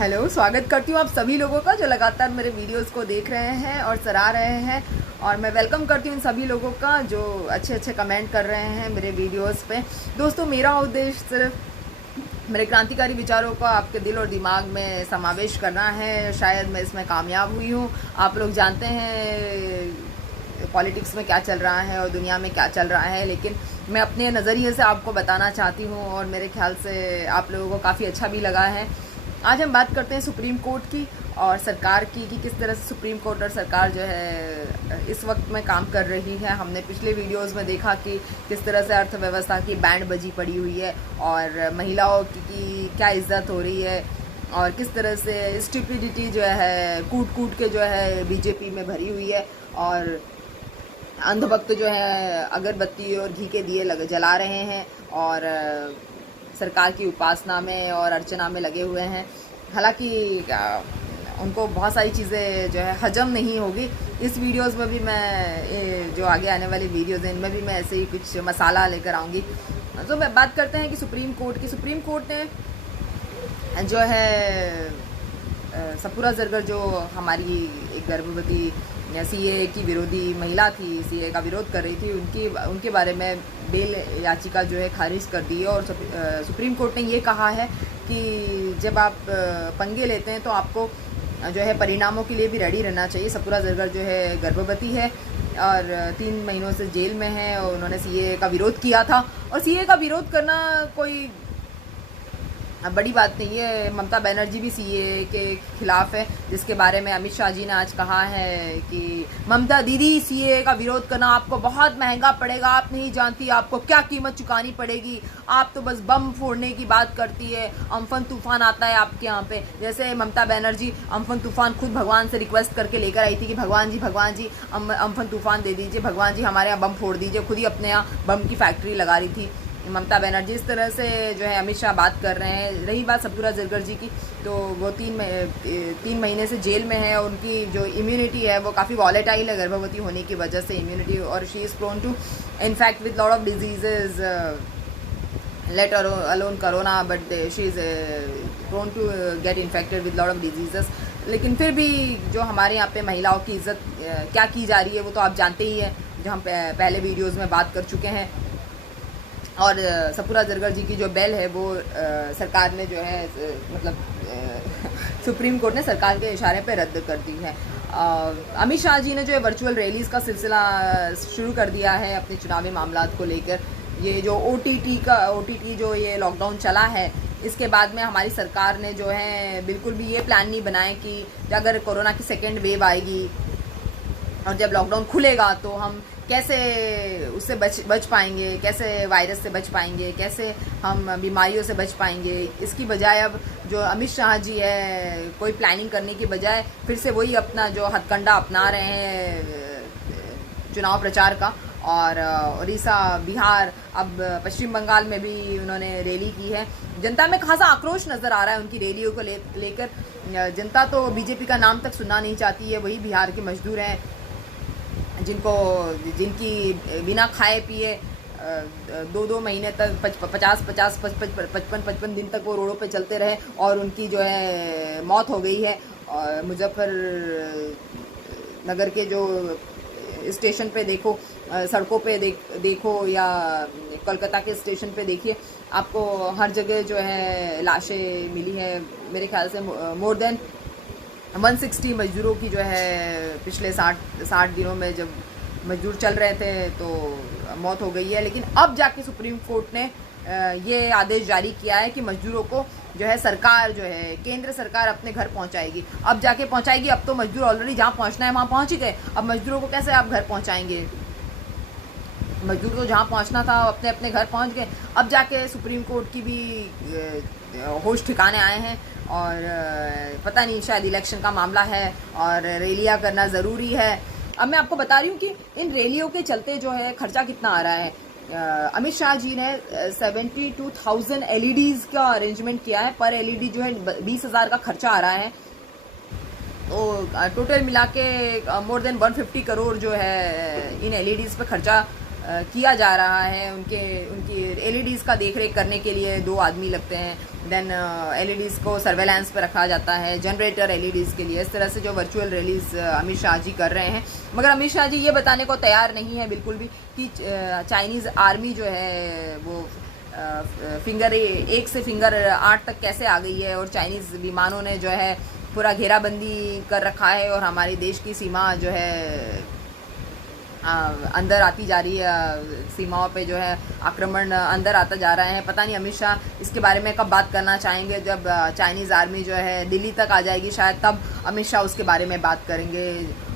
Hello, स्वागत करती हूँ आप सभी लोगों का जो लगातार मेरे वीडियोस को देख रहे हैं और सराह रहे हैं। और मैं वेलकम करती हूँ इन सभी लोगों का जो अच्छे अच्छे कमेंट कर रहे हैं मेरे वीडियोस पे। दोस्तों, मेरा उद्देश्य सिर्फ मेरे क्रांतिकारी विचारों का आपके दिल और दिमाग में समावेश करना है। शायद मैं इसमें कामयाब हुई हूँ। आप लोग जानते हैं पॉलिटिक्स में क्या चल रहा है और दुनिया में क्या चल रहा है, लेकिन मैं अपने नज़रिए से आपको बताना चाहती हूँ और मेरे ख्याल से आप लोगों को काफ़ी अच्छा भी लगा है। आज हम बात करते हैं सुप्रीम कोर्ट की और सरकार की कि किस तरह से सुप्रीम कोर्ट और सरकार जो है इस वक्त में काम कर रही है। हमने पिछले वीडियोस में देखा कि किस तरह से अर्थव्यवस्था की बैंड बजी पड़ी हुई है और महिलाओं की क्या इज्जत हो रही है और किस तरह से स्टुपिडिटी जो है कूट कूट के जो है बीजेपी में भरी हुई है और अंधभक्त जो है अगरबत्ती और घी के दिए जला रहे हैं और सरकार की उपासना में और अर्चना में लगे हुए हैं। हालांकि उनको बहुत सारी चीज़ें जो है हजम नहीं होगी। इस वीडियोस में भी मैं जो आगे आने वाली वीडियोस हैं इनमें भी मैं ऐसे ही कुछ मसाला लेकर आऊँगी। तो मैं बात करते हैं कि सुप्रीम कोर्ट ने जो है सपुरा जरगर जो हमारी एक गर्भवती सीए की विरोधी महिला थी, सीए का विरोध कर रही थी, उनके बारे में बेल याचिका जो है खारिज कर दी है। और सुप्रीम कोर्ट ने ये कहा है कि जब आप पंगे लेते हैं तो आपको जो है परिणामों के लिए भी रेडी रहना चाहिए। सपुरा जरगर जो है गर्भवती है और 3 महीनों से जेल में है और उन्होंने सीए का विरोध किया था। और सीए का विरोध करना कोई बड़ी बात नहीं है। ममता बनर्जी भी सीए के खिलाफ है, जिसके बारे में अमित शाह जी ने आज कहा है कि ममता दीदी सीए का विरोध करना आपको बहुत महंगा पड़ेगा, आप नहीं जानती आपको क्या कीमत चुकानी पड़ेगी, आप तो बस बम फोड़ने की बात करती है, अम्फन तूफान आता है आपके यहाँ पे। जैसे ममता बनर्जी अम्फन तूफान खुद भगवान से रिक्वेस्ट करके लेकर आई थी कि भगवान जी अम्फन तूफान दे दीजिए, भगवान जी हमारे यहाँ बम फोड़ दीजिए, खुद ही अपने यहाँ बम की फैक्ट्री लगा रही थी ममता बनर्जी। इस तरह से जो है अमित शाह बात कर रहे हैं। रही बात सपुरा जरगर जी की, तो वो 3 महीने से जेल में है और उनकी जो इम्यूनिटी है वो काफ़ी वॉलेटाइल है गर्भवती होने की वजह से इम्यूनिटी, और she is prone to infect with lot of diseases let alone corona, but she is prone to get infected with lot of diseases. लेकिन फिर भी जो हमारे यहाँ पे महिलाओं की इज्जत क्या की जा रही है वो तो आप जानते ही हैं, जो हम पहले वीडियोज़ में बात कर चुके हैं। और सपुरा जरगर जी की जो बेल है वो सरकार ने जो है सुप्रीम कोर्ट ने सरकार के इशारे पे रद्द कर दी है। अमित शाह जी ने जो है वर्चुअल रैलीज़ का सिलसिला शुरू कर दिया है अपने चुनावी मामलात को लेकर। ये जो ओटीटी जो ये लॉकडाउन चला है, इसके बाद में हमारी सरकार ने जो है बिल्कुल भी ये प्लान नहीं बनाया कि अगर कोरोना की सेकेंड वेव आएगी और जब लॉकडाउन खुलेगा तो हम कैसे उससे बच पाएंगे, कैसे वायरस से बच पाएंगे, कैसे हम बीमारियों से बच पाएंगे। इसकी बजाय अब जो अमित शाह जी है कोई प्लानिंग करने की बजाय फिर से वही अपना जो हथकंडा अपना रहे हैं चुनाव प्रचार का। और उड़ीसा, बिहार, अब पश्चिम बंगाल में भी उन्होंने रैली की है। जनता में खासा आक्रोश नज़र आ रहा है उनकी रैलियों को लेकर। जनता तो बीजेपी का नाम तक सुनना नहीं चाहती है। वही बिहार के मजदूर हैं जिनकी बिना खाए पिए 2-2 महीने तक 55 दिन तक वो रोडों पे चलते रहे और उनकी जो है मौत हो गई है। और मुजफ्फर नगर के जो स्टेशन पे देखो, सड़कों पे देखो या कोलकाता के स्टेशन पे देखिए, आपको हर जगह जो है लाशें मिली हैं। मेरे ख्याल से मोर देन 160 मजदूरों की जो है पिछले 60 दिनों में जब मजदूर चल रहे थे तो मौत हो गई है। लेकिन अब जाके सुप्रीम कोर्ट ने ये आदेश जारी किया है कि मजदूरों को जो है सरकार जो है केंद्र सरकार अपने घर पहुंचाएगी। अब जाके पहुंचाएगी। अब तो मजदूर ऑलरेडी जहां पहुंचना है वहां पहुंच ही गए। अब मजदूरों को कैसे आप घर पहुंचाएंगे? मजदूर को जहाँ पहुँचना था अपने अपने घर पहुँच गए। अब जाके सुप्रीम कोर्ट की भी होश ठिकाने आए हैं और पता नहीं, शायद इलेक्शन का मामला है और रैलियाँ करना ज़रूरी है। अब मैं आपको बता रही हूँ कि इन रैलियों के चलते जो है खर्चा कितना आ रहा है। अमित शाह जी ने 72,000 LEDs का अरेंजमेंट किया है। पर LED जो है 20,000 का खर्चा आ रहा है। तो टोटल मिला के मोर देन 150 करोड़ जो है इन LEDs पे खर्चा किया जा रहा है। उनकी एलईडीज़ का देख रेख करने के लिए 2 आदमी लगते हैं, देन एलईडीज़ को सर्वेलेंस पर रखा जाता है, जनरेटर एलईडीज़ के लिए। इस तरह से जो वर्चुअल रैलीज अमित शाह जी कर रहे हैं, मगर अमित शाह जी ये बताने को तैयार नहीं है बिल्कुल भी कि चाइनीज़ आर्मी जो है वो फिंगर 1 से फिंगर 8 तक कैसे आ गई है, और चाइनीज़ विमानों ने जो है पूरा घेराबंदी कर रखा है और हमारे देश की सीमा जो है अंदर आती जा रही है, सीमाओं पे जो है आक्रमण अंदर आता जा रहा है। पता नहीं अमित शाह इसके बारे में कब बात करना चाहेंगे, जब चाइनीज़ आर्मी जो है दिल्ली तक आ जाएगी शायद, तब अमित शाह उसके बारे में बात करेंगे।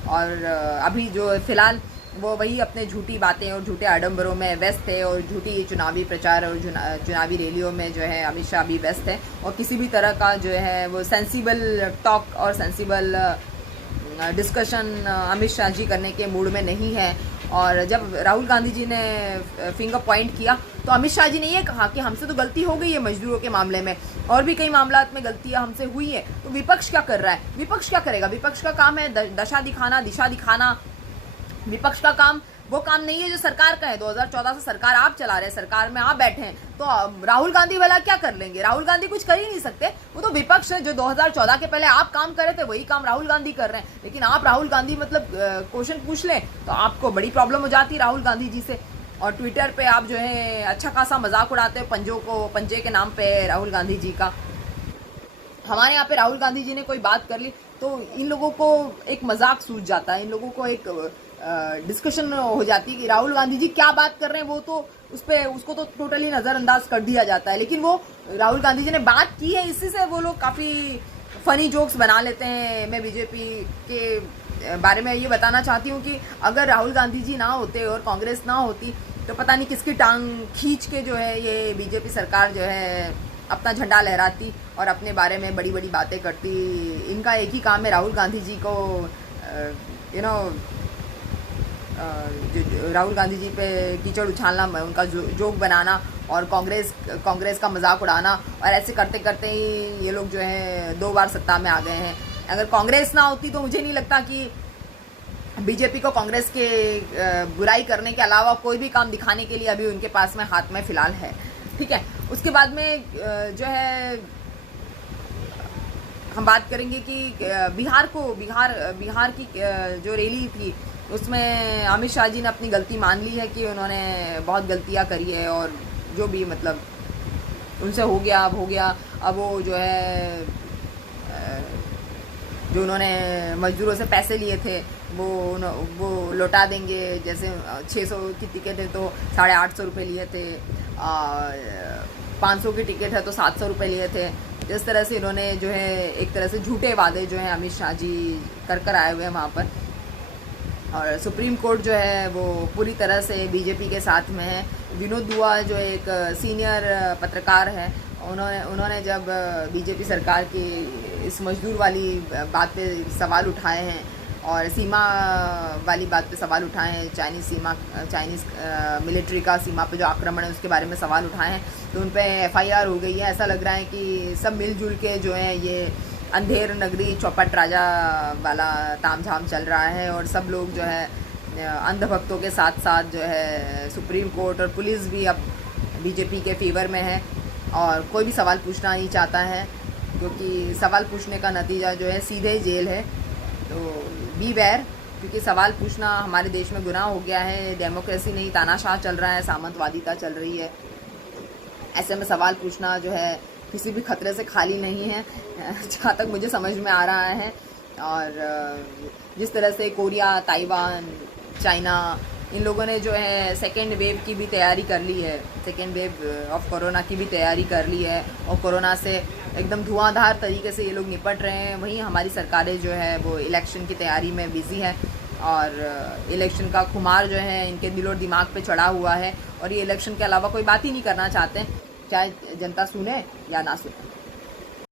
और अभी जो फ़िलहाल वो वही अपने झूठी बातें और झूठे आडंबरों में व्यस्त है, और झूठी चुनावी प्रचार और चुनावी रैलियों में जो है अमित शाह भी व्यस्त है, और किसी भी तरह का जो है वो सेंसिबल टॉक और सेंसिबल डिस्कशन अमित शाह जी करने के मूड में नहीं है। और जब राहुल गांधी जी ने फिंगर पॉइंट किया तो अमित शाह जी ने ये कहा कि हमसे तो गलती हो गई है मजदूरों के मामले में, और भी कई मामलात में गलतियां हमसे हुई है, तो विपक्ष क्या कर रहा है? विपक्ष क्या करेगा? विपक्ष का काम है दिशा दिखाना। विपक्ष का काम वो काम नहीं है जो सरकार का है। 2014 से सरकार आप चला रहे हैं, सरकार में आप बैठे हैं, तो राहुल गांधी वाला क्या कर लेंगे? राहुल गांधी कुछ कर ही नहीं सकते, वो तो विपक्ष है। जो 2014 के पहले आप काम कर रहे थे वही काम राहुल गांधी कर रहे हैं। लेकिन आप राहुल गांधी मतलब क्वेश्चन पूछ लें तो आपको बड़ी प्रॉब्लम हो जाती है राहुल गांधी जी से। और ट्विटर पे आप जो है अच्छा खासा मजाक उड़ाते हो पंजे के नाम पे राहुल गांधी जी का। हमारे यहाँ पे राहुल गांधी जी ने कोई बात कर ली तो इन लोगों को एक मजाक सूझ जाता है, इन लोगों को एक डिस्कशन हो जाती है कि राहुल गांधी जी क्या बात कर रहे हैं, वो तो उसको तो टोटली नज़रअंदाज कर दिया जाता है। लेकिन वो राहुल गांधी जी ने बात की है, इसी से वो लोग काफ़ी फनी जोक्स बना लेते हैं। मैं बीजेपी के बारे में ये बताना चाहती हूँ कि अगर राहुल गांधी जी ना होते और कांग्रेस ना होती तो पता नहीं किसकी टांग खींच के जो है ये बीजेपी सरकार जो है अपना झंडा लहराती और अपने बारे में बड़ी बड़ी बातें करती। इनका एक ही काम है राहुल गांधी जी को राहुल गांधी जी पे कीचड़ उछालना, उनका जोक बनाना और कांग्रेस का मजाक उड़ाना, और ऐसे करते करते ही ये लोग जो है 2 बार सत्ता में आ गए हैं। अगर कांग्रेस ना होती तो मुझे नहीं लगता कि बीजेपी को कांग्रेस के बुराई करने के अलावा कोई भी काम दिखाने के लिए अभी उनके पास में हाथ में फ़िलहाल है। ठीक है, उसके बाद में जो है हम बात करेंगे कि बिहार की जो रैली थी उसमें अमित शाह जी ने अपनी गलती मान ली है कि उन्होंने बहुत गलतियां करी है, और जो भी मतलब उनसे हो गया अब हो गया। अब वो जो है जो उन्होंने मजदूरों से पैसे लिए थे वो लौटा देंगे। जैसे 600 की टिकट है तो 850 रुपये लिए थे, 500 की टिकट है तो 700 रुपये लिए थे। जिस तरह से इन्होंने जो है एक तरह से झूठे वादे जो हैं अमित शाह जी कर आए हुए हैं वहाँ पर। और सुप्रीम कोर्ट जो है वो पूरी तरह से बीजेपी के साथ में है। विनोद दुआ जो एक सीनियर पत्रकार है, उन्होंने जब बीजेपी सरकार की इस मजदूर वाली बात पे सवाल उठाए हैं और सीमा वाली बात पे सवाल उठाए हैं, चाइनीज़ मिलिट्री का सीमा पे जो आक्रमण है उसके बारे में सवाल उठाए हैं, तो उन पे FIR हो गई है। ऐसा लग रहा है कि सब मिलजुल के जो है ये अंधेर नगरी चौपट राजा वाला तामझाम चल रहा है, और सब लोग जो है अंधभक्तों के साथ साथ जो है सुप्रीम कोर्ट और पुलिस भी अब बीजेपी के फेवर में है, और कोई भी सवाल पूछना नहीं चाहता है क्योंकि सवाल पूछने का नतीजा जो है सीधे जेल है। तो बी वेयर, क्योंकि सवाल पूछना हमारे देश में गुनाह हो गया है। डेमोक्रेसी नहीं, तानाशाह चल रहा है, सामंतवादिता चल रही है। ऐसे में सवाल पूछना जो है किसी भी खतरे से खाली नहीं है जहाँ तक मुझे समझ में आ रहा है। और जिस तरह से कोरिया, ताइवान, चाइना, इन लोगों ने जो है सेकेंड वेव की भी तैयारी कर ली है, सेकेंड वेव ऑफ कोरोना की भी तैयारी कर ली है, और कोरोना से एकदम धुआंधार तरीके से ये लोग निपट रहे हैं। वहीं हमारी सरकारें जो है वो इलेक्शन की तैयारी में बिजी है, और इलेक्शन का खुमार जो है इनके दिल और दिमाग पे चढ़ा हुआ है, और ये इलेक्शन के अलावा कोई बात ही नहीं करना चाहते, चाहे जनता सुने या ना सुने।